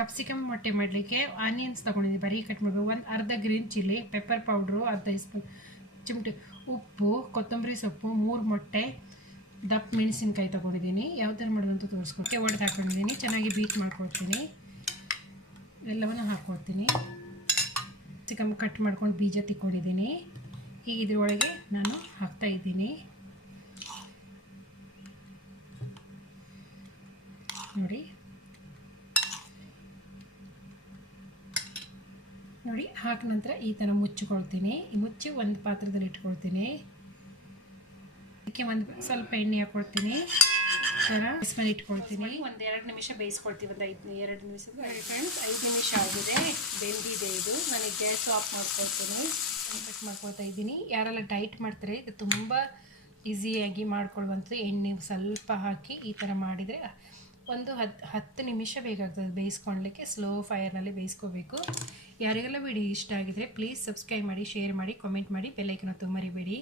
Capsicum ಮೊಟ್ಟೆ ಮಾಡಲಿಕ್ಕೆ onions ತೊಗೊಂಡಿದ್ದೀನಿ, ಬರೀ ಕಟ್ ಮಾಡಬೇಕು. ಒಂದು ಅರ್ಧ ಗ್ರೀನ್ ಚಿಲ್ಲಿ, ಪೆಪ್ಪರ್ ಪೌಡ್ರು ಅರ್ಧ ಸ್ಪೂನ್, ಚಿಮಟೆ ಉಪ್ಪು, ಕೊತ್ತಂಬರಿ ಸೊಪ್ಪು, 3 ಮೊಟ್ಟೆ, ದಪ್ಪ ಮೆಣಸಿನ್ಕಾಯಿ ತೊಗೊಂಡಿದ್ದೀನಿ. ಯಾವ ಥರ ಮಾಡೋದು ಅಂತ ತೋರಿಸ್ಕೊಟ್ಟೆ. ಒಡೆದು ಹಾಕೊಂಡಿದ್ದೀನಿ, ಚೆನ್ನಾಗಿ ಬೀಟ್ ಮಾಡ್ಕೊಳ್ತೀನಿ. ಎಲ್ಲವನ್ನು ಹಾಕ್ಕೊಳ್ತೀನಿ. ಕ್ಯಾಪ್ಸಿಕಮ್ ಕಟ್ ಮಾಡ್ಕೊಂಡು ಬೀಜ ತಿಕ್ಕೊಂಡಿದ್ದೀನಿ. ಈಗ ಇದ್ರೊಳಗೆ ನಾನು ಹಾಕ್ತಾಯಿದ್ದೀನಿ. ನೋಡಿ ಹಾಕಿದ ನಂತರ ಈ ಥರ ಮುಚ್ಚಿಕೊಳ್ತೀನಿ. ಮುಚ್ಚಿ ಒಂದು ಪಾತ್ರದಲ್ಲಿ ಇಟ್ಕೊಳ್ತೀನಿ. ಅದಕ್ಕೆ ಒಂದು ಸ್ವಲ್ಪ ಎಣ್ಣೆ ಹಾಕ್ಕೊಳ್ತೀನಿ. ಥರ ಬಿಸಿಮೇಲೆ ಇಟ್ಕೊಳ್ತೀನಿ. ಒಂದು 2 ನಿಮಿಷ ಬೇಯಿಸ್ಕೊಳ್ತೀವಿ. ಒಂದು 2 ನಿಮಿಷ ಫ್ರೆಂಡ್ಸ್, 5 ನಿಮಿಷ ಆಗಿದೆ, ಬೆಂದಿದೆ. ಇದು ನನಗೆ ಗ್ಯಾಸ್ ಆಫ್ ಮಾಡ್ಕೊಳ್ತೀನಿ. ಕಟ್ ಮಾಡ್ಕೊಳ್ತಾ ಇದ್ದೀನಿ. ಯಾರೆಲ್ಲ ಡೈಟ್ ಮಾಡ್ತಾರೆ ಇದು ತುಂಬ ಈಸಿಯಾಗಿ ಮಾಡ್ಕೊಳ್ಳುವಂಥದ್ದು. ಎಣ್ಣೆ ಸ್ವಲ್ಪ ಹಾಕಿ ಈ ಥರ ಮಾಡಿದರೆ ಒಂದು 10 ನಿಮಿಷ ಬೇಕಾಗ್ತದೆ ಬೇಯಿಸ್ಕೊಳ್ಳಲಿಕ್ಕೆ. ಸ್ಲೋ ಫೈರ್ನಲ್ಲಿ ಬೇಯಿಸ್ಕೋಬೇಕು. ಯಾರಿಗೆಲ್ಲ ವಿಡಿಯೋ ಇಷ್ಟ ಆಗಿದರೆ ಪ್ಲೀಸ್ ಸಬ್ಸ್ಕ್ರೈಬ್ ಮಾಡಿ, ಶೇರ್ ಮಾಡಿ, ಕಾಮೆಂಟ್ ಮಾಡಿ, ಬೆಲ್ ಐಕನ್ ಒತ್ತೋದು ಮರಿಬೇಡಿ.